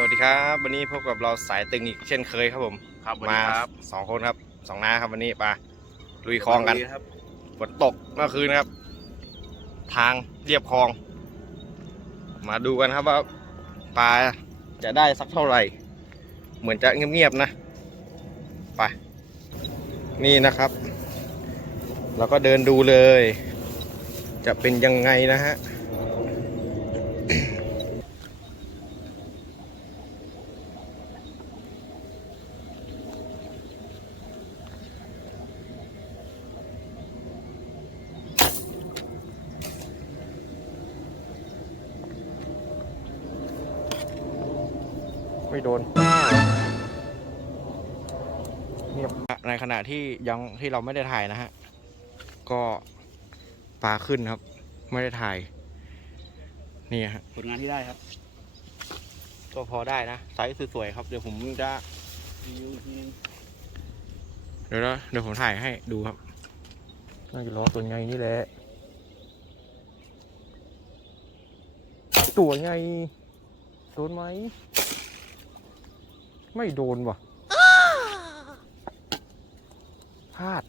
สวัสดีครับ วันนี้พบกับเราสายตึงอีกเช่นเคยครับผมครับสวัสมาดีครับสองคนครับสองน้าครับวันนี้มาลุยคลองกันสวัสดีครับฝนตกเมื่อคืนนะครับ ทางเรียบคลอง มาดูกันครับว่าปลาจะได้สักเท่าไหร่ เหมือนจะเงียบๆนะไปนี่นะครับเราก็เดินดูเลย จะเป็นยังไงนะฮะ ไม่โดนเงียบในขณะที่ยังที่เราไม่ได้ถ่ายนะฮะ ก็ปลาขึ้นครับ ไม่ได้ถ่าย นี่ฮะผลงานที่ได้ครับ ก็พอได้นะไซส์สวยๆครับ เดี๋ยวผมจะรีวิวอีกทีนึงเดี๋ยวนะเดี๋ยวผมถ่ายให้ดูครับน่าจะล้อตัวไงนี่แหละ ตัวไงโดนไหม ไม่โดนว่ะพลาด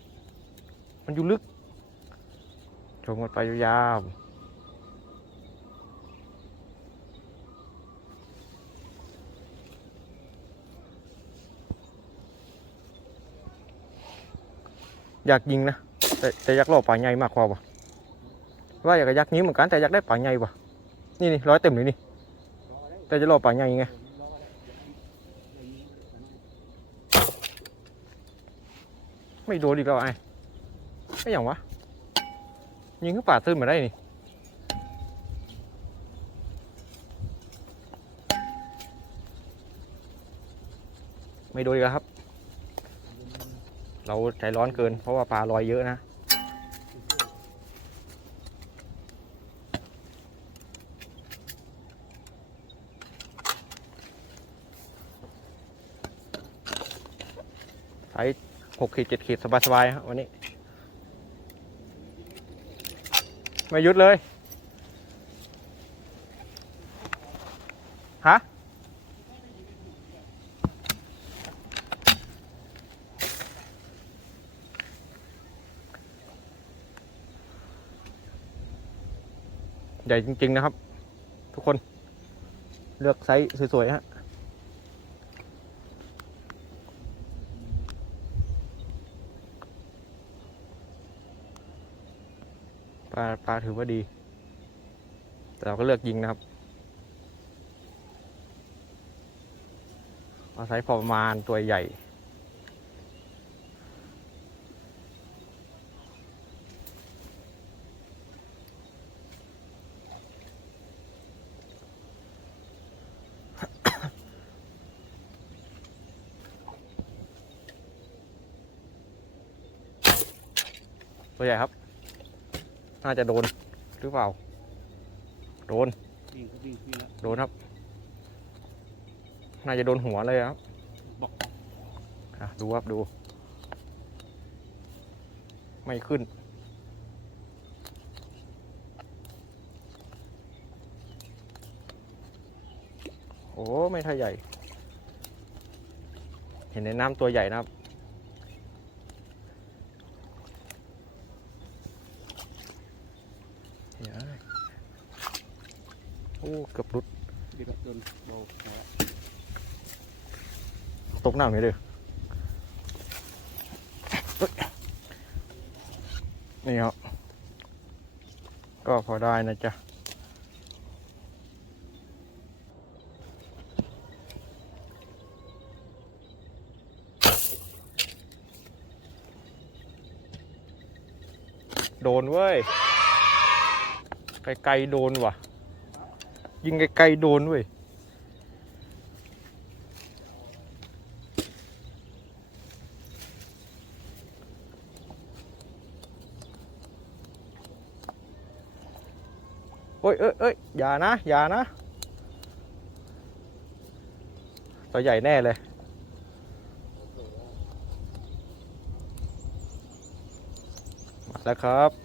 มันอยู่ลึก ชมกันไปยาวอยากยิงนะแต่แต่อยากล่อปลาใหญ่มากกว่าว่ะว่าอยากยักนิ้วเหมือนกันแต่อยากได้ปลาใหญ่ว่ะนี่นี่ร้อยเต็มเลยนี่ แต่จะล่อปลาใหญ่ไง ไม่โดนอีกแล้วไอ้ไม่อย่างวะ ยิงขึ้นป่าตื้นมาได้นี่ไม่โดนอีกแล้วครับ เราใจร้อนเกิน เพราะว่าปลาลอยเยอะนะไซส์ หกขีดเจ็ดขีดสบายๆครับวันนี้ ไม่ยุดเลย ฮะ ใหญ่จริง ๆ นะครับ ทุกคนเลือกไซส์สวย ๆ ฮะ ปลาถือว่าดี แต่เราก็เลือกยิงนะครับเอาไซส์พอประมาณตัวใหญ่ ตัวใหญ่ครับ น่าจะโดนหรือเปล่า โดนวิ่งครับวิ่งวิ่งแล้วโดนครับ น่าจะโดนหัวเลยครับบอกอะดูครับดู ไม่ขึ้น โอ้ไม่ท่าใหญ่ เห็นในน้ำตัวใหญ่นะครับ เดี๋ยว โอ้เกือบหลุดเดี๋ยวโดนโบกแล้วตกน้ำนี่เลยเอ้ยนี่ครับก็พอได้นะจ๊ะโดนเว้ยไกลๆโดนว่ะ ยิงไกลๆโดนเว้ยโอ้ยเอ้ยเอ้ยอย่านะ อย่านะ ตัวใหญ่แน่เลย มาแล้วครับ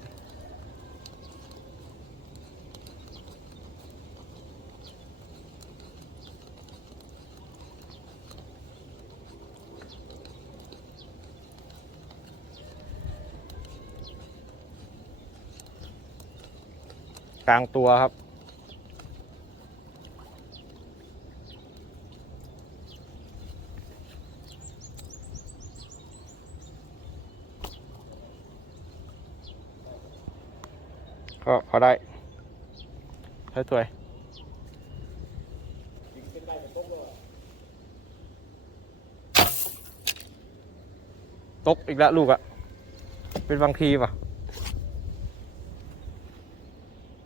กลางตัวครับ ก็พอได้สวยๆตกอีกแล้วลูกอะเป็นบางทีป่ะ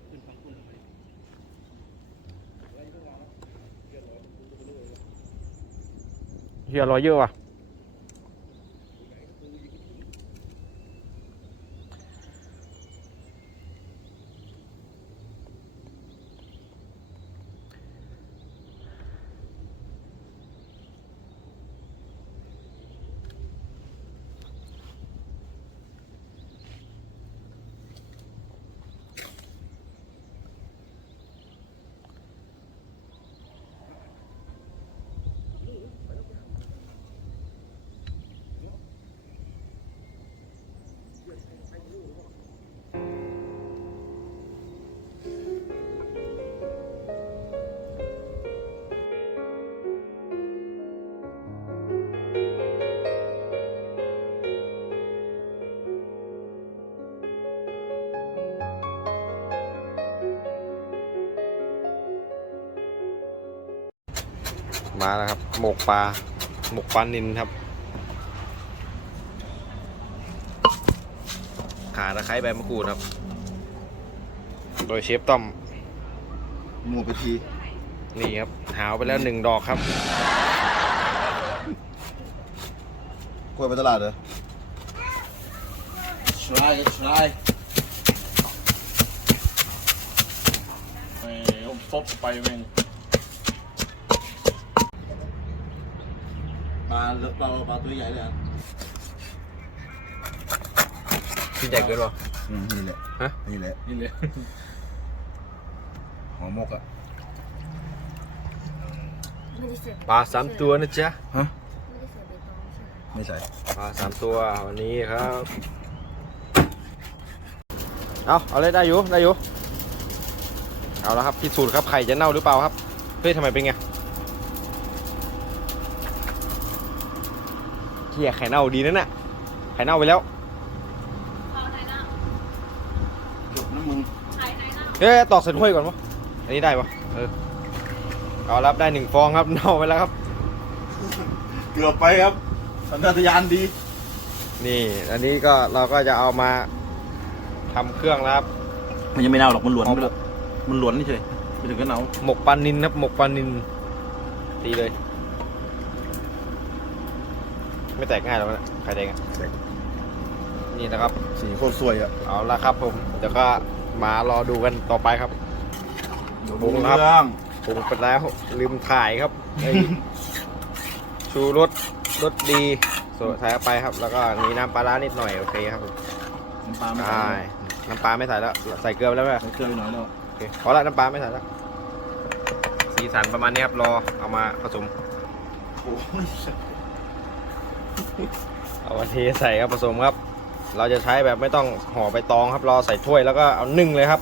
ขึ้นฟังคุณทำไม เฮียรอยเยอะว่ะ มาแล้วครับ หมกปลา หมกปลานินครับ ขาตะไคร้ใบมะกรูดครับ โดยเชฟต้อมหมูไปที นี่ครับ หาวไปแล้วหนึ่งดอกครับ กล้วยไปตลาดเหรอ try try ไอ้ผมซดไปแม่ง ปลาเลือกปลาปลาตัวใหญ่เลยอะที่ใหญ่เกินป่ะอืมนี่แหละฮะนี่แหละนี่เลยหัวมกอะปลาสามตัวนะจ๊ะฮะไม่ได้ใส่ใบตองใช่ไหมไม่ใส่ปลาสามตัววันนี้ครับเอาเอาเลยได้อยู่ได้อยู่เอาแล้วครับพิสูจน์ครับไข่จะเน่าหรือเปล่าครับเฮ้ยทำไมเป็นไง ฮียไข่เน่าดีนั่นน่ะไข่เน่าไปแล้วจบน้ำมึงเอ๊ะตอกใส่ถ้วยก่อนวะอันนี้ได้ปะเออเอารับได้หนึ่งฟองครับเน่าไปแล้วครับ เกือบไปครับ สัญชาตญาณดี นี่อันนี้ก็เราก็จะเอามาทำเครื่องแล้วครับ มันยังไม่เน่าหรอกมันหลวนเอาไปเลยมันหลวนนี่เฉยไปถึงก็เน่าหมกปลานินครับหมกปลานินตีเลย ไม่แตกง่ายหรอกนะไข่แดงอะนี่นะครับ สีโคตรสวยอะเอาละครับผม เดี๋ยวก็มารอดูกันต่อไปครับ ปรุงครับเรื่องปรุงไปแล้วลืมถ่ายครับไอ้ชูรสรสดีสใส่เข้าไปครับ แล้วก็มีน้ำปลาร้านิดหน่อยโอเคครับผมน้ำปลาไม่ใช่ใส่น้ำปลาไม่ใส่แล้ว ใส่เกลือไปแล้วไหม ใส่เกลือไปหน่อยแล้วโอเคพอละน้ำปลาไม่ใส่แล้วสีสันประมาณนี้ครับรอเอามาผสมโอ้ย เอามาเทใส่ครับผสมครับ เราจะใช้แบบไม่ต้องห่อใบตองครับรอใส่ถ้วยแล้วก็เอานึ่งเลยครับ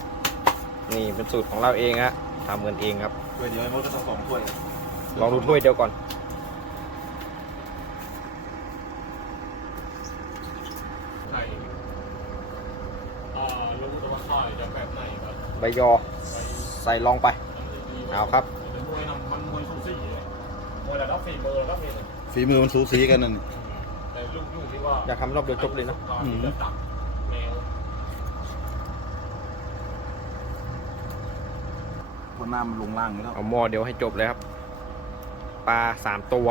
นี่เป็นสูตรของเราเองฮะทำกันเองครับถ้วยเดียวไอ้มดก็ต้องสองถ้วยลองดูถ้วยเดียวก่อนไข่อ่ารู้แต่ว่าไข่จะแบบไหนครับใบยอใส่ลองไปเอาครับเป็นมวยนำมันมวยสูสีเลยมวยระดับสี่เบอร์แล้วก็เป็นฝีมือมันสูสีกันนั่นนี่แต่ลูก อยู่ที่ว่าอยากทำรอบเดียวจบเลยนะการที่จะตักแมวเพราะน้ำมันลงล่างอยู่แล้วเอาหม้อเดียวให้จบเลยครับ ปลาสามตัว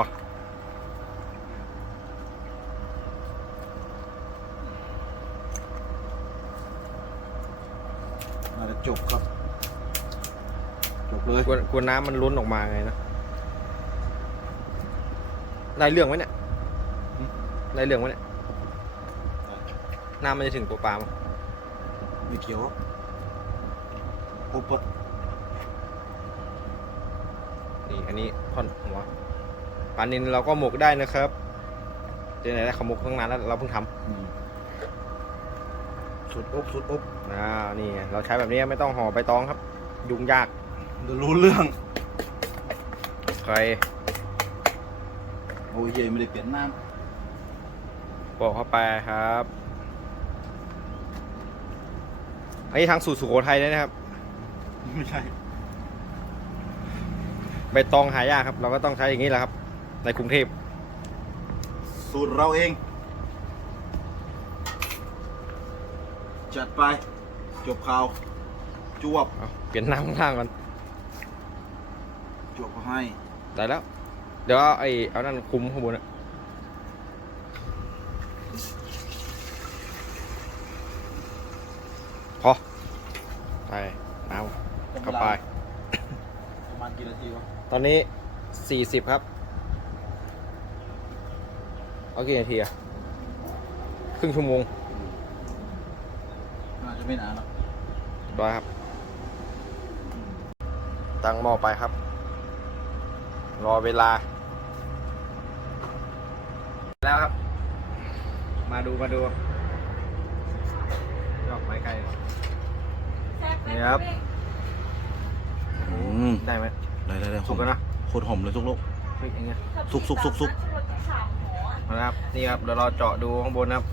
น่าจะจบครับ จบเลยกลัวกลัวน้ำมันล้นออกมาไงนะ ได้เรื่องไหมเนี่ย ได้เรื่องไหมเนี่ยน้ำมันจะถึงตัวปลามั้ยไม่เกี่ยวปุ๊บปุ๊บนี่อันนี้ท่อนหัวปลานินเราก็หมกได้นะครับเจอไหนได้เขาหมกตั้งนานแล้วเราเพิ่งทำอืมสุดอกสุดอกอ่านี่ไงเราใช้แบบนี้ไม่ต้องห่อใบตองครับ ยุ่งยากเดี๋ยวรู้เรื่องใครโอ้ยเย่ไม่ได้เปลี่ยนน้ บอกเข้าไปครับ อันนี้ทางสู่สุโขทัยเลยนะครับ ไม่ใช่ใบตองหายากครับ เราก็ต้องใช้อย่างนี้แหละครับ ในกรุงเทพสูตรเราเอง จัดไป จบข่าว จวบ เอาเปลี่ยนน้ำข้างล่างก่อนจวบให้ ได้แล้ว เดี๋ยวเอาไอ้เอานั่นคุมข้างบนอะพอไปน้ำ เข้าไป ประมาณกี่นาทีวะตอนนี้สี่สิบครับ เอากี่นาทีอะครึ่งชั่วโมงน่าจะไม่นานหรอกร้อยครับ ตั้งหม้อไปครับ รอเวลา แล้วครับ มาดูมาดูยอกไม้ไกลนี่ครับอื มได้ไหมได้ได้ได้สุกแล้วนะโคตรหอมเลยทุกลูก พริกอย่างเงี้ยสุกสุกสุกสุกมาแล้วครับนี่ครับเดี๋ยวเราเจาะดูข้างบนนะครับ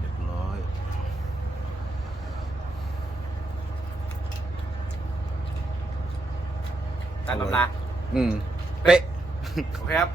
เรียบร้อยตามตำราอืมเป๊ะ โอเคครับ